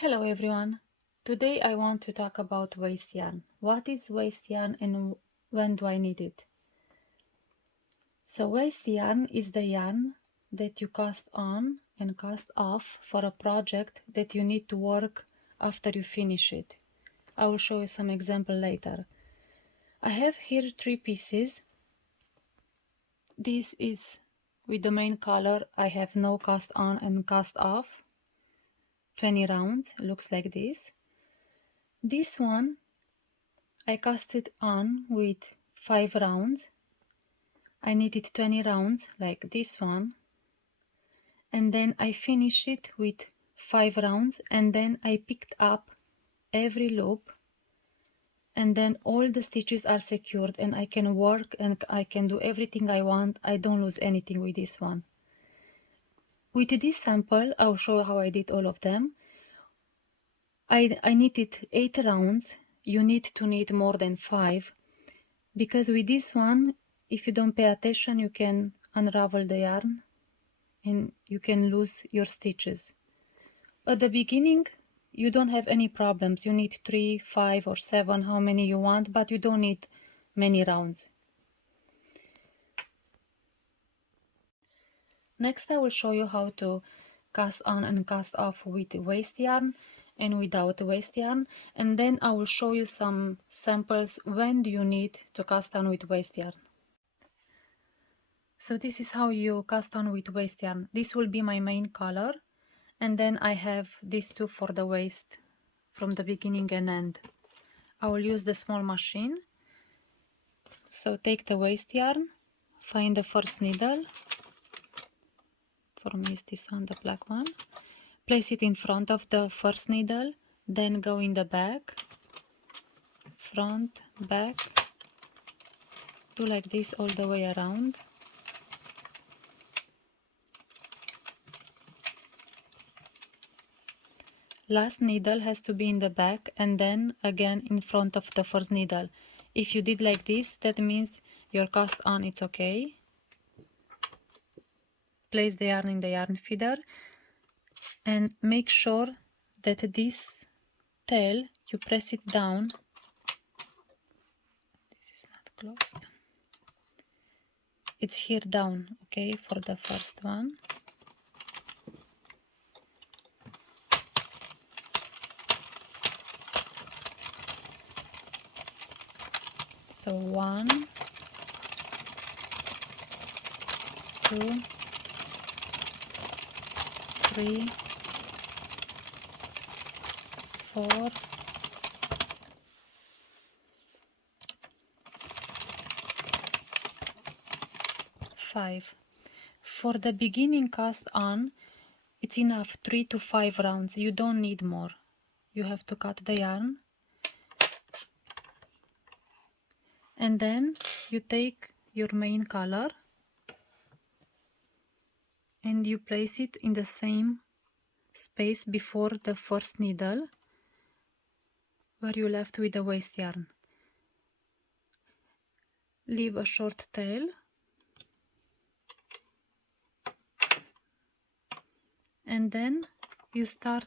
Hello everyone. Today I want to talk about waste yarn. What is waste yarn and when do I need it? So waste yarn is the yarn that you cast on and cast off for a project that you need to work after you finish it. I will show you some example later. I have here 3 pieces. This is with the main color. I have no cast on and cast off. 20 rounds, looks like this. This one I cast it on with 5 rounds. I knitted 20 rounds like this one, and then I finished it with 5 rounds, and then I picked up every loop, and then all the stitches are secured and I can work and I can do everything I want. I don't lose anything with this one. With this sample I'll show you how I did all of them. I knitted 8 rounds. You need to knit more than 5, because with this one, if you don't pay attention, you can unravel the yarn and you can lose your stitches. At the beginning, you don't have any problems. You need 3, 5 or 7, how many you want, but you don't need many rounds. Next, I will show you how to cast on and cast off with waste yarn and without waste yarn, and then I will show you some samples when do you need to cast on with waste yarn. So this is how you cast on with waste yarn. This will be my main color, and then I have these two for the waist from the beginning and end. I will use the small machine. So take the waste yarn, find the first needle, for me is this one, the black one, place it in front of the first needle, then go in the back, front, back, do like this all the way around. Last needle has to be in the back and then again in front of the first needle. If you did like this, that means your cast on it's okay. Place the yarn in the yarn feeder and make sure that this tail, you press it down. This is not closed. It's here down, okay, for the first one. So 1, 2, 3, 4, 5. For the beginning cast on, it's enough 3 to 5 rounds. You don't need more. You have to cut the yarn. And then you take your main color and you place it in the same space before the first needle where you left with the waste yarn. Leave a short tail and then you start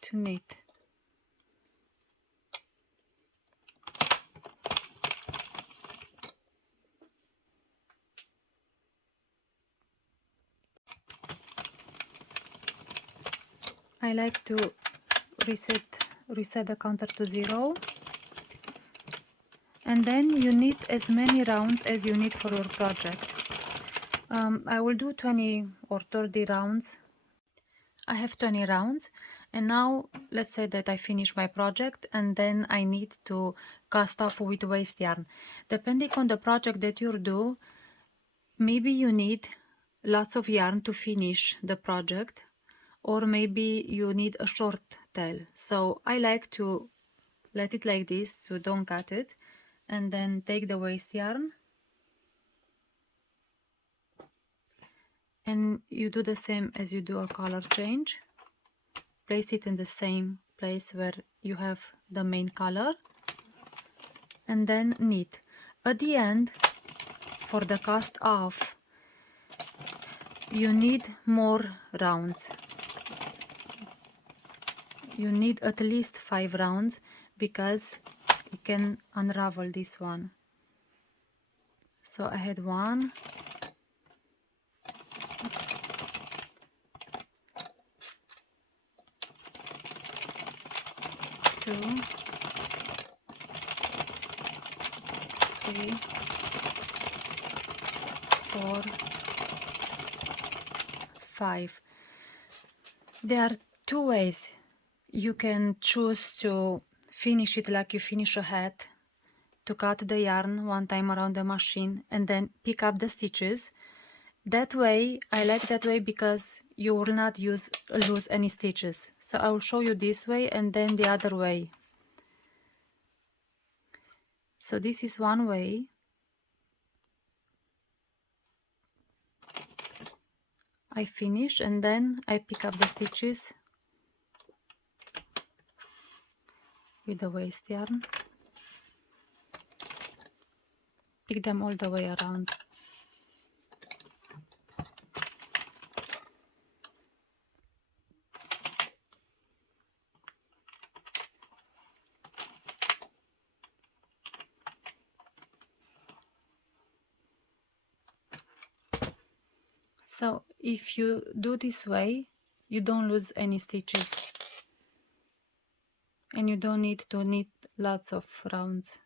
to knit. I like to reset the counter to 0, and then you knit as many rounds as you need for your project. I will do 20 or 30 rounds. I have 20 rounds, and now let's say that I finish my project and then I need to cast off with waste yarn. Depending on the project that you do, maybe you need lots of yarn to finish the project, or maybe you need a short tail. So I like to let it like this, to don't cut it, and then take the waste yarn and you do the same as you do a color change. Place it in the same place where you have the main color and then knit. At the end, for the cast off, you need more rounds. you need at least 5 rounds because you can unravel this one. So I had 1, 2, 3, 4, 5. There are 2 ways. You can choose to finish it like you finish a hat, to cut the yarn one time around the machine and then pick up the stitches. That way, I like that way because you will not lose any stitches. So I will show you this way and then the other way. So this is one way. I finish and then I pick up the stitches with the waste yarn. Pick them all the way around. So if you do this way, you don't lose any stitches and you don't need to knit lots of rounds.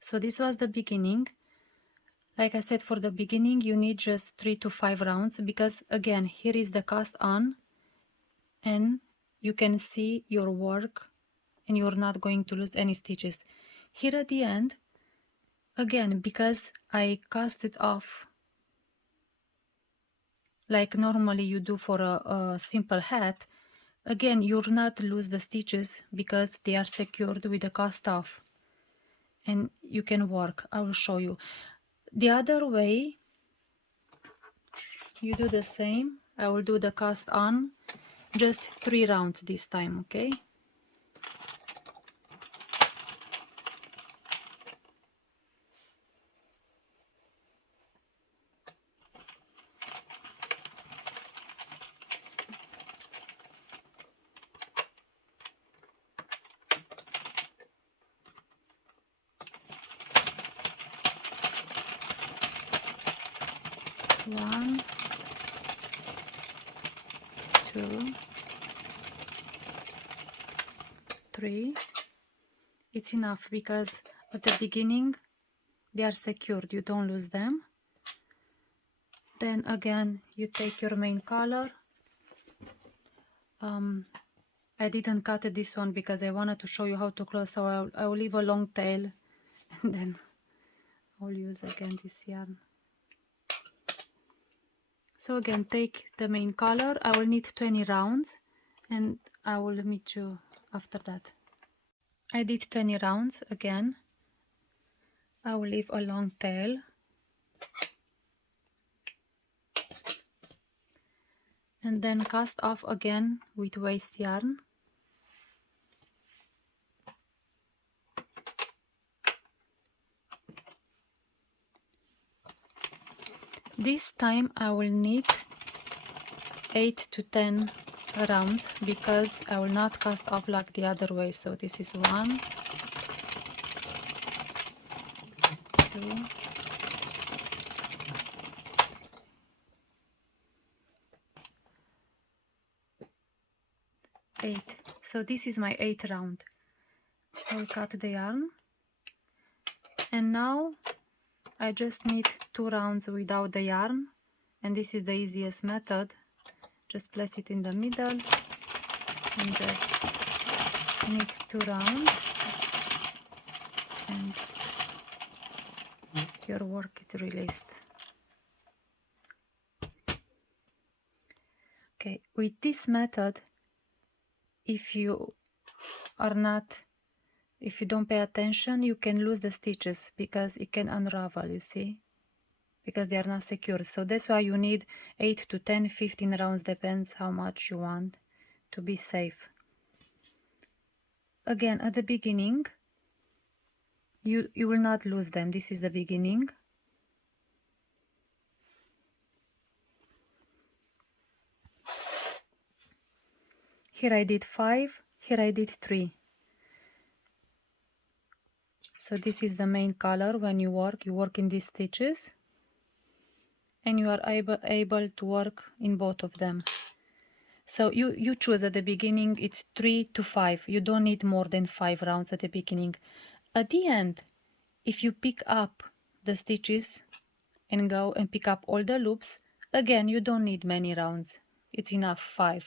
So this was the beginning. Like I said, for the beginning you need just 3 to 5 rounds because again, here is the cast on and you can see your work and you're not going to lose any stitches. Here at the end, again, because I cast it off like normally you do for a simple hat, again, you'll not lose the stitches because they are secured with the cast off and you can work. I will show you. The other way, you do the same. I will do the cast on, just 3 rounds this time, okay? One, 2, 3. It's enough because at the beginning they are secured, you don't lose them. Then again, you take your main color. I didn't cut this one because I wanted to show you how to close, so I will leave a long tail and then I'll use again this yarn. So again, take the main color. I will need 20 rounds and I will meet you after that. I did 20 rounds again. I will leave a long tail. And then cast off again with waste yarn. This time I will need 8 to 10 rounds because I will not cast off like the other way. So this is 1, 2, 8. So this is my 8th round. I will cut the yarn and now I just need 2 rounds without the yarn, and this is the easiest method. Just place it in the middle and just knit 2 rounds and your work is released. Okay, with this method, if you don't pay attention, you can lose the stitches because it can unravel, you see, because they are not secure. So that's why you need 8 to 10, 15 rounds, depends how much you want to be safe. Again, at the beginning, you will not lose them. This is the beginning. Here I did 5, here I did 3. So this is the main color. When you work in these stitches, and you are able to work in both of them. So you choose at the beginning, it's 3 to 5. You don't need more than 5 rounds at the beginning. At the end, if you pick up the stitches and go and pick up all the loops, again, you don't need many rounds. It's enough 5.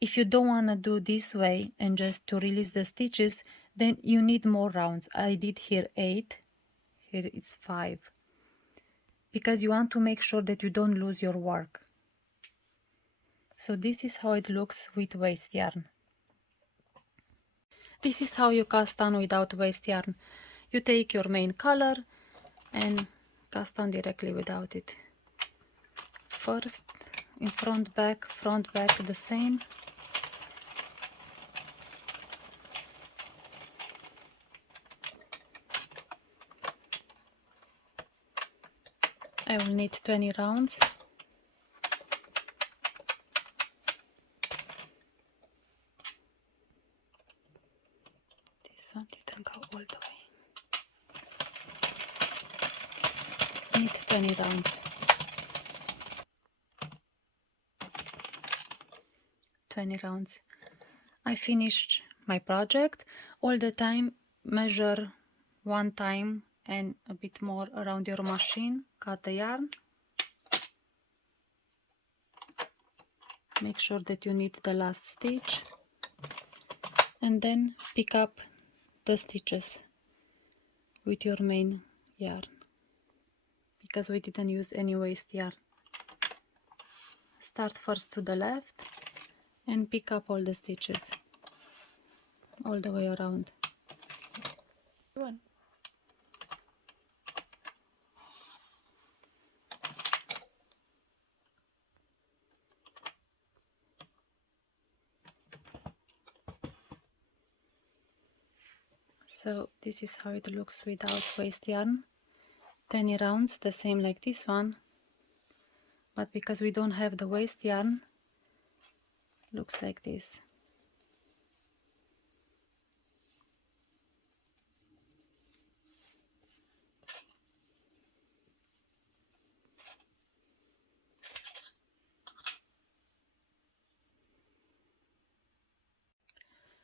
If you don't want to do this way and just to release the stitches, then you need more rounds. I did here 8, here it's 5. Because you want to make sure that you don't lose your work. So this is how it looks with waste yarn. This is how you cast on without waste yarn. You take your main color and cast on directly without it. First in front back the same. I will need 20 rounds. This one didn't go all the way. Need 20 rounds. 20 rounds. I finished my project. All the time measure one time and a bit more around your machine. Cut the yarn. Make sure that you knit the last stitch and then pick up the stitches with your main yarn, because we didn't use any waste yarn. Start first to the left and pick up all the stitches all the way around. One. So this is how it looks without waste yarn. 20 rounds, the same like this one, but because we don't have the waste yarn, looks like this.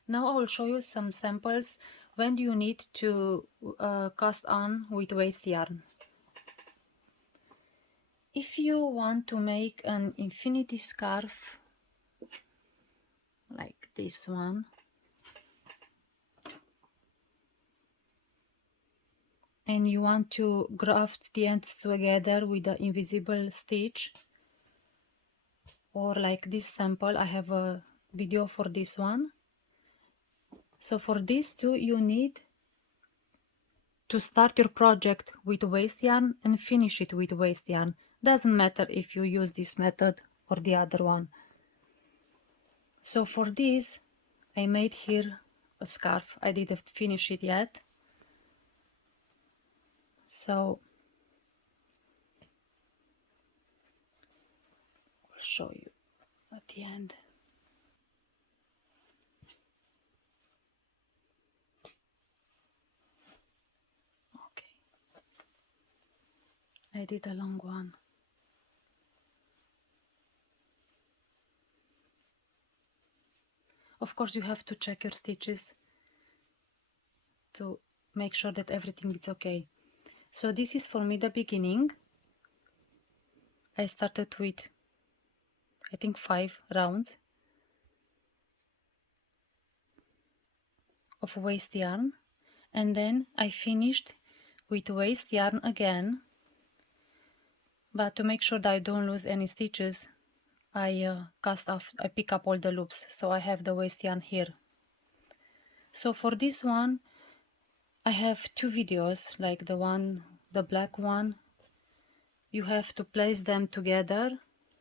Now I will show you some samples when you need to cast on with waste yarn. If you want to make an infinity scarf like this one, and you want to graft the ends together with the invisible stitch, or like this sample, I have a video for this one. So for these two, you need to start your project with waste yarn and finish it with waste yarn. Doesn't matter if you use this method or the other one. So for this, I made here a scarf. I didn't finish it yet. So I'll show you at the end. I did a long one. Of course, you have to check your stitches to make sure that everything is okay. So this is for me the beginning. I started with, I think, 5 rounds of waste yarn, and then I finished with waste yarn again. But to make sure that I don't lose any stitches, I pick up all the loops, so I have the waste yarn here. So for this one, I have 2 videos, like the black one. You have to place them together,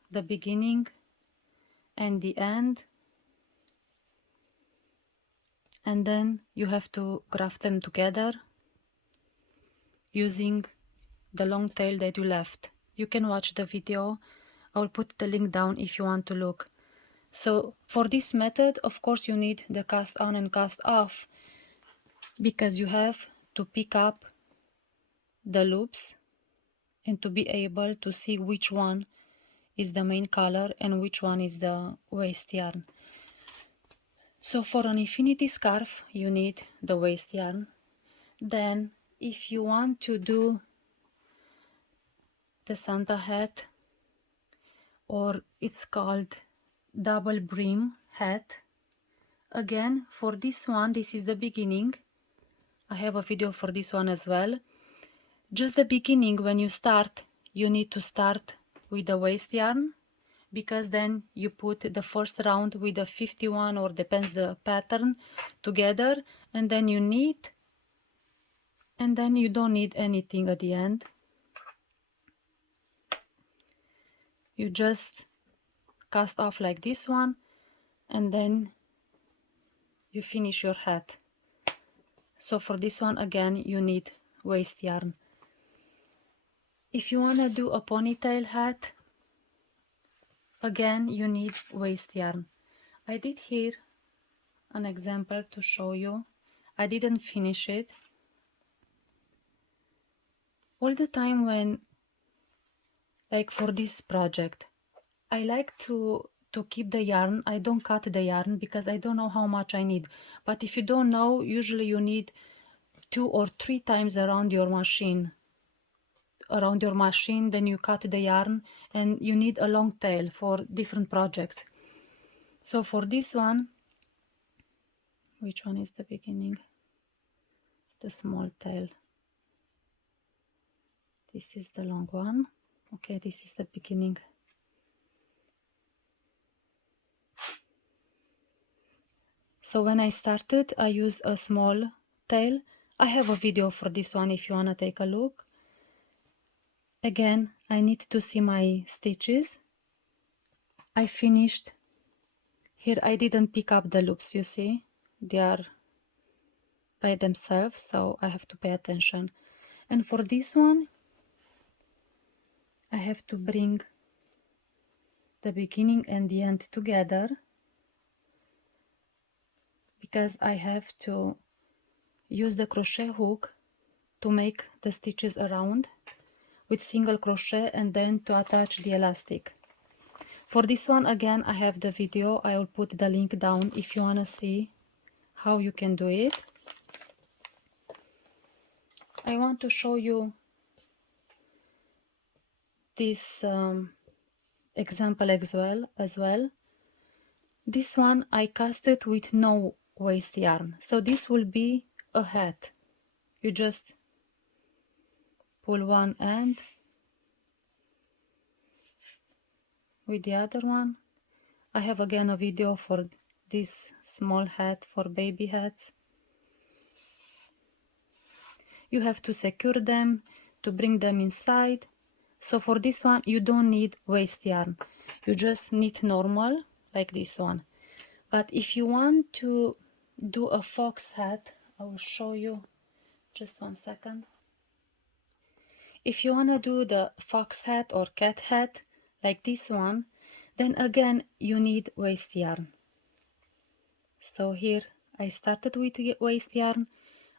the beginning and the end, and then you have to graft them together using the long tail that you left. You can watch the video. I will put the link down if you want to look. So for this method, of course, you need the cast on and cast off, because you have to pick up the loops and to be able to see which one is the main color and which one is the waste yarn. So for an infinity scarf, you need the waste yarn. Then if you want to do the Santa hat, or it's called double brim hat, again, for this one, this is the beginning. I have a video for this one as well. Just the beginning, when you start, you need to start with the waste yarn, because then you put the first round with the 51, or depends the pattern, together, and then you knit, and then you don't need anything at the end. You just cast off like this one, and then you finish your hat. So for this one, again, you need waste yarn. If you want to do a ponytail hat, again, you need waste yarn. I did here an example to show you. I didn't finish it. All the time when, like for this project, I like to keep the yarn. I don't cut the yarn because I don't know how much I need. But if you don't know, usually you need 2 or 3 times around your machine. Then you cut the yarn, and you need a long tail for different projects. So for this one, which one is the beginning? The small tail. This is the long one. Okay, this is the beginning. So when I started, I used a small tail. I have a video for this one if you want to take a look. Again, I need to see my stitches. I finished. Here I didn't pick up the loops, you see. They are by themselves, so I have to pay attention. And for this one, I have to bring the beginning and the end together, because I have to use the crochet hook to make the stitches around with single crochet, and then to attach the elastic. For this one, again, I have the video. I will put the link down if you want to see how you can do it. I want to show you this example as well. This one I casted with no waste yarn, so this will be a hat. You just pull one end with the other one. I have again a video for this small hat, for baby hats. You have to secure them to bring them inside. So for this one, you don't need waste yarn. You just knit normal, like this one. But if you want to do a fox hat, I will show you. Just 1 second. If you want to do the fox hat or cat hat, like this one, then again you need waste yarn. So here I started with waste yarn,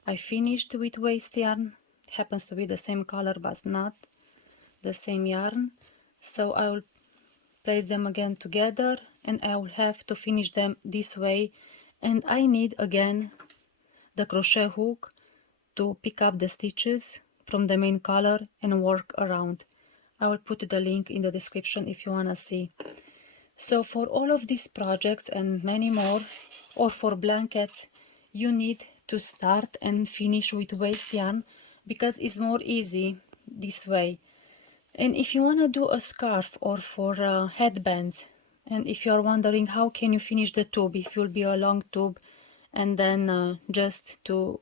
I finished with waste yarn. It happens to be the same color but not the same yarn. So I will place them again together, and I will have to finish them this way. And I need again the crochet hook to pick up the stitches from the main color and work around. I will put the link in the description if you want to see. So for all of these projects and many more, or for blankets, you need to start and finish with waste yarn, because it's more easy this way. And if you want to do a scarf or for headbands, and if you are wondering how can you finish the tube, if it will be a long tube, and then just to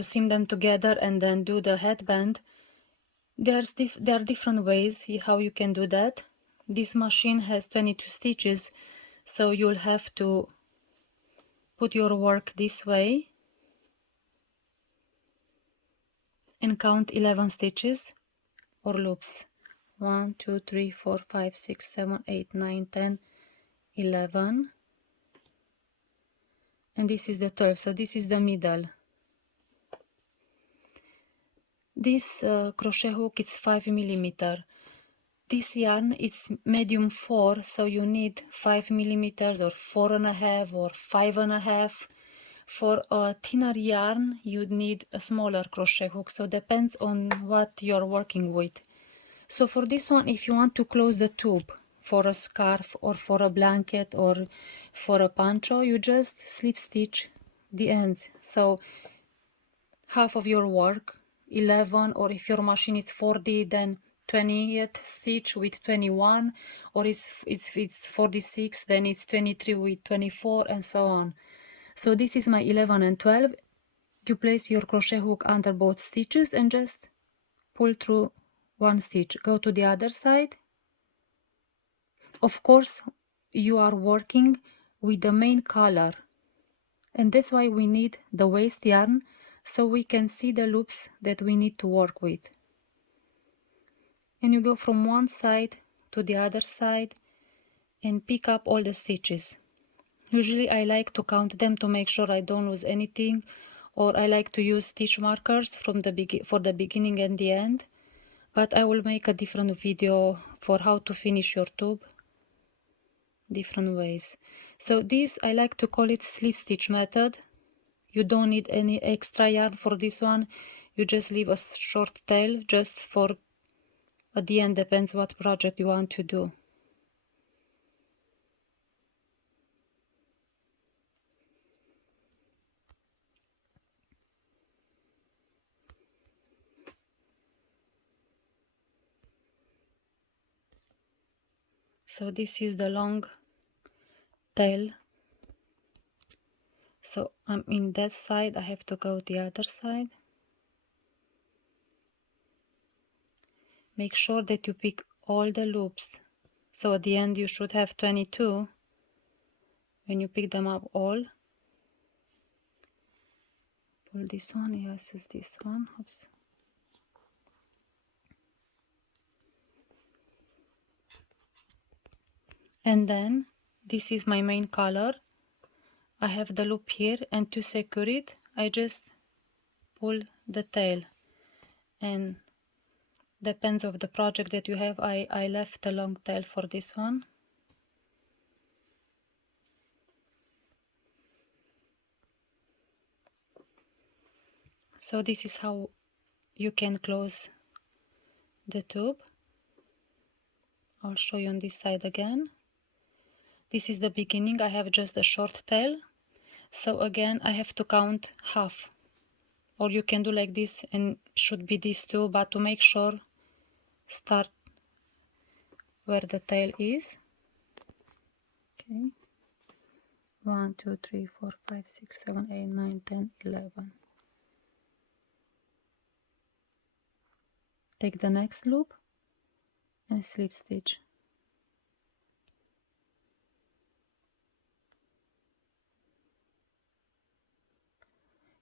seam them together and then do the headband, there are different ways how you can do that. This machine has 22 stitches, so you'll have to put your work this way and count 11 stitches or loops. 1 2 3 4 5 6 7 8 9 10 11, and this is the 12th, so this is the middle. This crochet hook is 5mm. This yarn is medium 4, so you need 5mm or 4.5 or 5.5. For a thinner yarn you need a smaller crochet hook, so depends on what you're working with. So for this one, if you want to close the tube for a scarf or for a blanket or for a poncho, you just slip stitch the ends. So half of your work, 11, or if your machine is 4D, then 20th stitch with 21, or if it's 46, then it's 23 with 24, and so on. So this is my 11 and 12. You place your crochet hook under both stitches and just pull through one stitch. Go to the other side. Of course, you are working with the main color, and that's why we need the waste yarn, so we can see the loops that we need to work with. And you go from one side to the other side and pick up all the stitches. Usually I like to count them to make sure I don't lose anything, or I like to use stitch markers for the beginning and the end, but I will make a different video for how to finish your tube, different ways. So this, I like to call it slip stitch method. You don't need any extra yarn for this one. You just leave a short tail just for at the end, depends what project you want to do. So this is the long tail. So I'm in that side, I have to go the other side. Make sure that you pick all the loops. So at the end you should have 22 when you pick them up all. Pull this one, yes, it's this one. Oops. And then this is my main color. I have the loop here, and to secure it I just pull the tail, and depends of the project that you have. I left a long tail for this one. So this is how you can close the tube. I'll show you on this side again. This is the beginning, I have just a short tail, so again I have to count half, or you can do like this and should be this too, but to make sure, start where the tail is. Okay, 1 2 3 4 5 6 7 8 9 10 11. Take the next loop and slip stitch.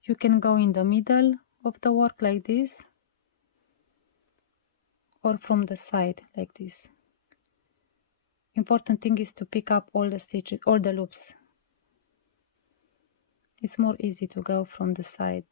You can go in the middle of the work like this, or from the side like this. Important thing is to pick up all the stitches, all the loops. It's more easy to go from the side.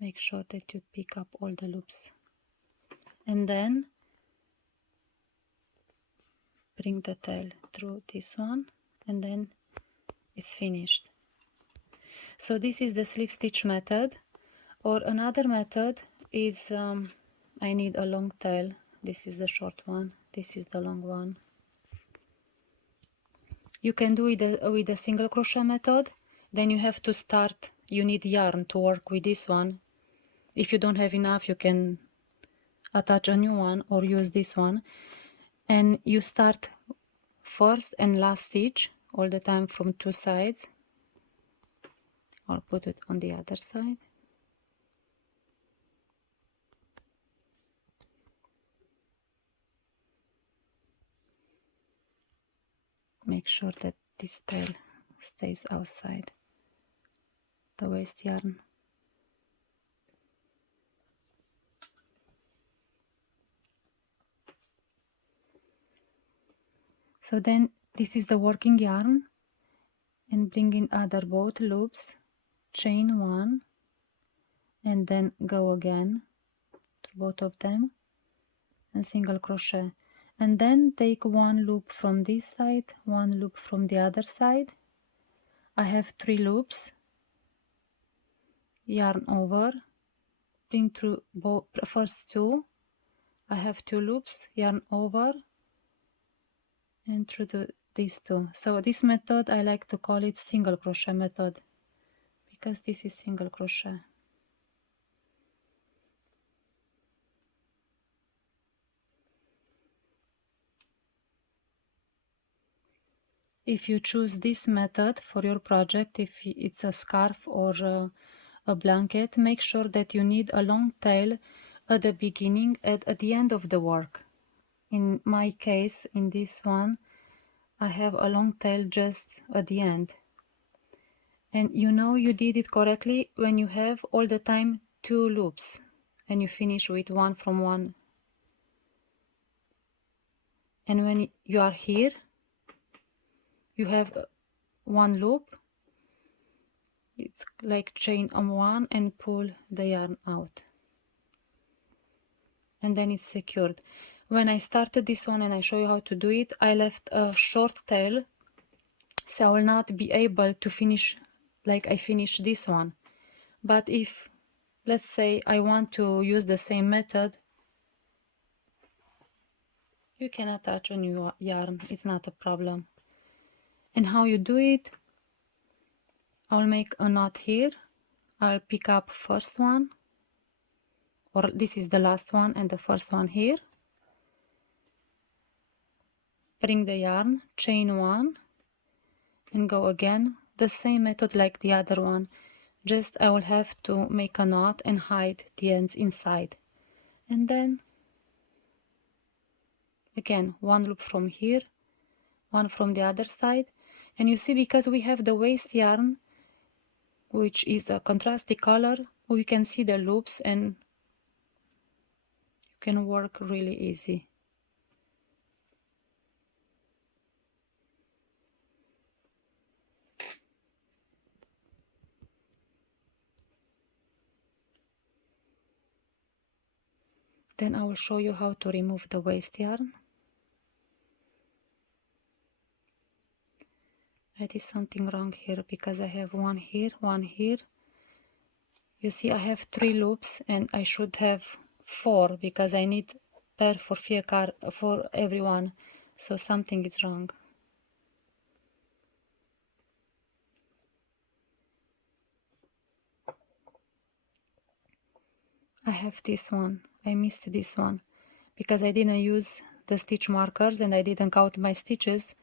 Make sure that you pick up all the loops, and then bring the tail through this one, and then it's finished. So this is the slip stitch method. Or another method is I need a long tail. This is the short one, this is the long one. You can do it with the single crochet method. Then you have to start, you need yarn to work with this one. If you don't have enough, you can attach a new one or use this one, and you start first and last stitch all the time from two sides. I'll put it on the other side. Make sure that this tail stays outside the waste yarn. So then this is the working yarn, and bring in other both loops, chain one, and then go again through both of them and single crochet, and then take one loop from this side, one loop from the other side. I have 3 loops, yarn over, bring through both first 2. I have 2 loops, yarn over, and through these 2. So this method I like to call it single crochet method, because this is single crochet. If you choose this method for your project, if it's a scarf or a blanket, make sure that you need a long tail at the beginning and at the end of the work. In my case, in this one, I have a long tail just at the end. And you know you did it correctly when you have all the time 2 loops and you finish with one from one. And when you are here, you have 1 loop. It's like chain on 1 and pull the yarn out, and then it's secured. When I started this one and I show you how to do it, I left a short tail, so I will not be able to finish like I finished this one. But if, let's say, I want to use the same method, you can attach a new yarn, it's not a problem. And how you do it, I'll make a knot here. I'll pick up first one, or this is the last one and the first one here. Bring the yarn, chain 1, and go again. The same method like the other one, just I will have to make a knot and hide the ends inside. And then again 1 loop from here, 1 from the other side. And you see, because we have the waste yarn, which is a contrasty color, we can see the loops and you can work really easy. Then I will show you how to remove the waste yarn. I did something wrong here because I have 1 here, 1 here. You see, I have 3 loops and I should have 4 because I need pair for everyone. So something is wrong. I have this one. I missed this one because I didn't use the stitch markers and I didn't count my stitches.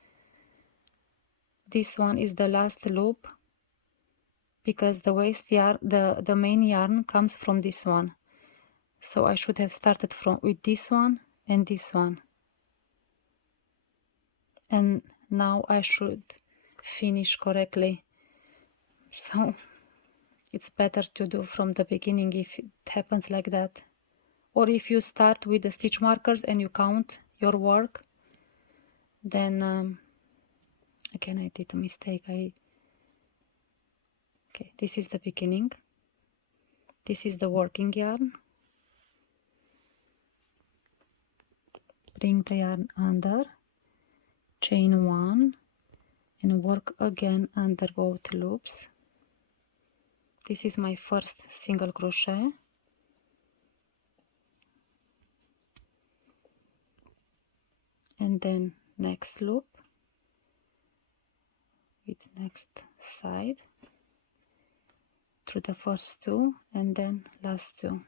This one is the last loop because the waste yarn, the main yarn comes from this one. So I should have started with this one and this one. And now I should finish correctly. So it's better to do from the beginning if it happens like that. Or if you start with the stitch markers and you count your work, then again I did a mistake. Okay, this is the beginning. This is the working yarn. Bring the yarn under, chain 1, and work again under both loops. This is my first single crochet. And then next loop with next side through the first 2 and then last 2.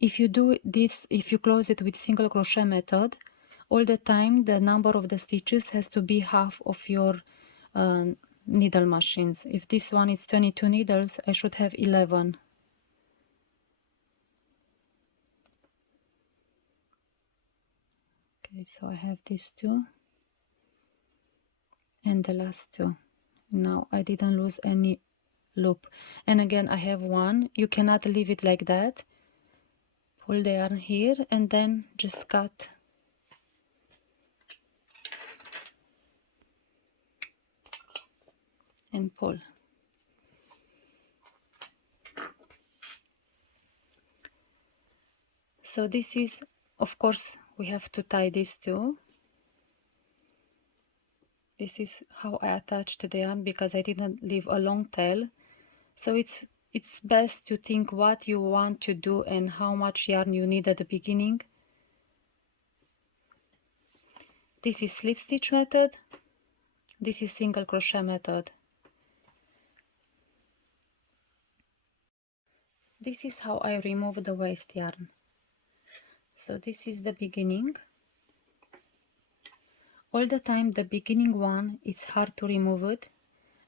If you do this, if you close it with single crochet method, all the time the number of the stitches has to be half of your needle machines. If this one is 22 needles, I should have 11. Okay, so I have these two and the last two. Now I didn't lose any loop. And again, I have one. You cannot leave it like that. Pull the yarn here and then just cut and pull. So this is, of course, we have to tie these two. This is how I attached the yarn because I didn't leave a long tail. So it's best to think what you want to do and how much yarn you need at the beginning. This is slip stitch method. This is single crochet method. This is how I remove the waste yarn. So this is the beginning. All the time the beginning one, it's hard to remove it.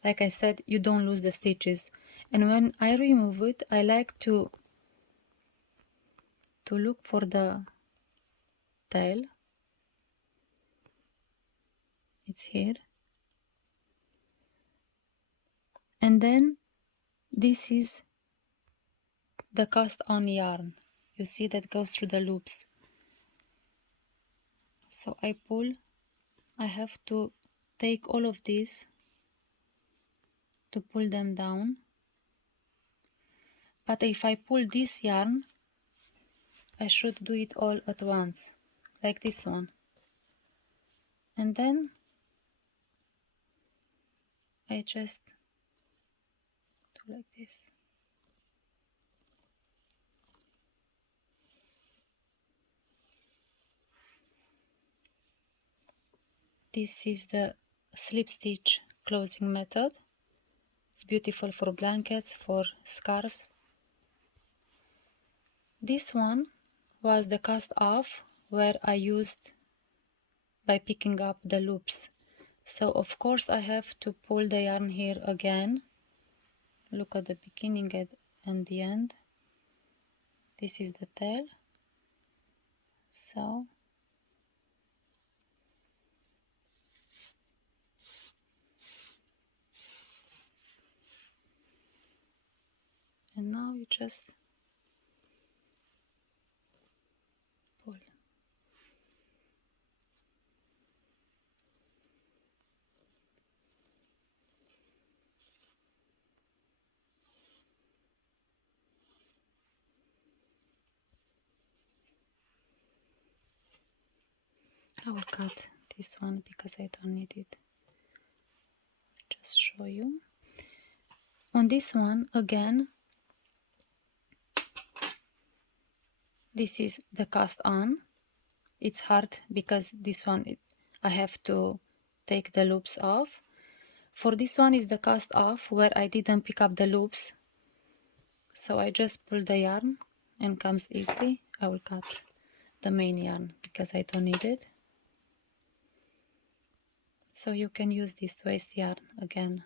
Like I said, you don't lose the stitches. And when I remove it, I like to look for the tail. It's here. And then this is the cast on yarn. You see that goes through the loops. So I pull. I have to take all of these to pull them down. But if I pull this yarn, I should do it all at once, like this one. And then I just do like this. This is the slip stitch closing method. It's beautiful for blankets, for scarves. This one was the cast off where I used by picking up the loops. So of course I have to pull the yarn here again. Look at the beginning and the end. This is the tail. So and now you just pull. I will cut this one because I don't need it. Just show you. On this one again, this is the cast on. It's hard because this one I have to take the loops off. For this one is the cast off where I didn't pick up the loops. So I just pull the yarn and comes easily. I will cut the main yarn because I don't need it. So you can use this waste yarn again.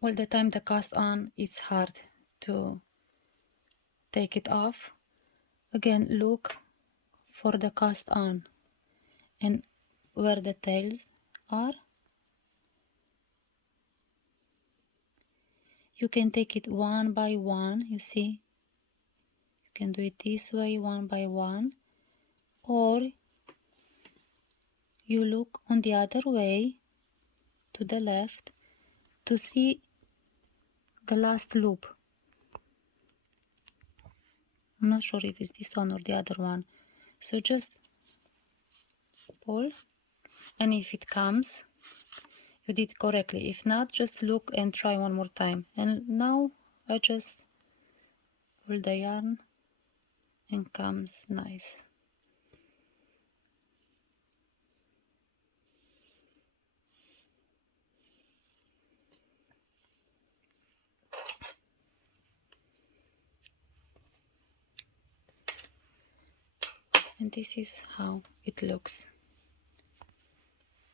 All the time the cast on, it's hard to take it off. Again, look for the cast on and where the tails are. You can take it one by one, you see. You can do it this way, one by one, or you look on the other way to the left to see the last loop. I'm not sure if it's this one or the other one. So just pull, and if it comes, you did correctly. If not, just look and try one more time. And now I just pull the yarn and comes nice. And this is how it looks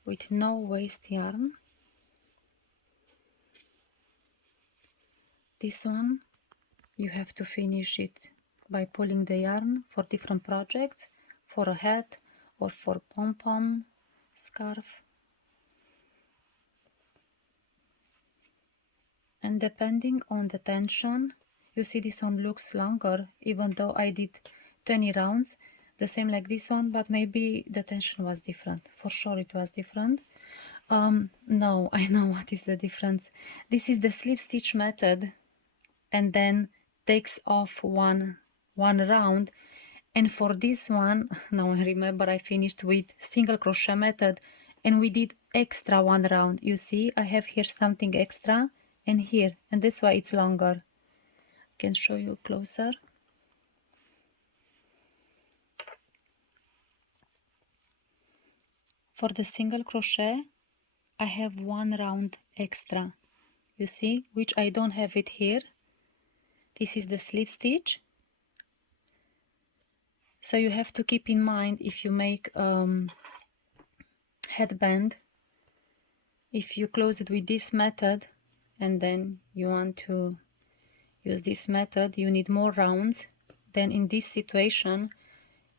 with no waste yarn. This one you have to finish it by pulling the yarn for different projects, for a hat or for pom-pom, scarf. And depending on the tension, you see this one looks longer, even though I did 20 rounds, the same like this one, but maybe the tension was different. For sure it was different. No, I know what is the difference. This is the slip stitch method, and then takes off one round. And for this one, now I remember I finished with single crochet method, and we did extra 1 round. You see, I have here something extra and here, and that's why it's longer. I can show you closer. For the single crochet, I have 1 round extra, you see, which I don't have it here. This is the slip stitch. So you have to keep in mind, if you make headband, if you close it with this method and then you want to use this method, you need more rounds than in this situation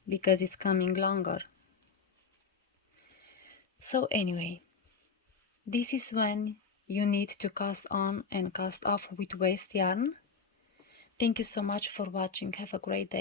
because it's coming longer. So anyway, this is when you need to cast on and cast off with waste yarn. Thank you so much for watching. Have a great day.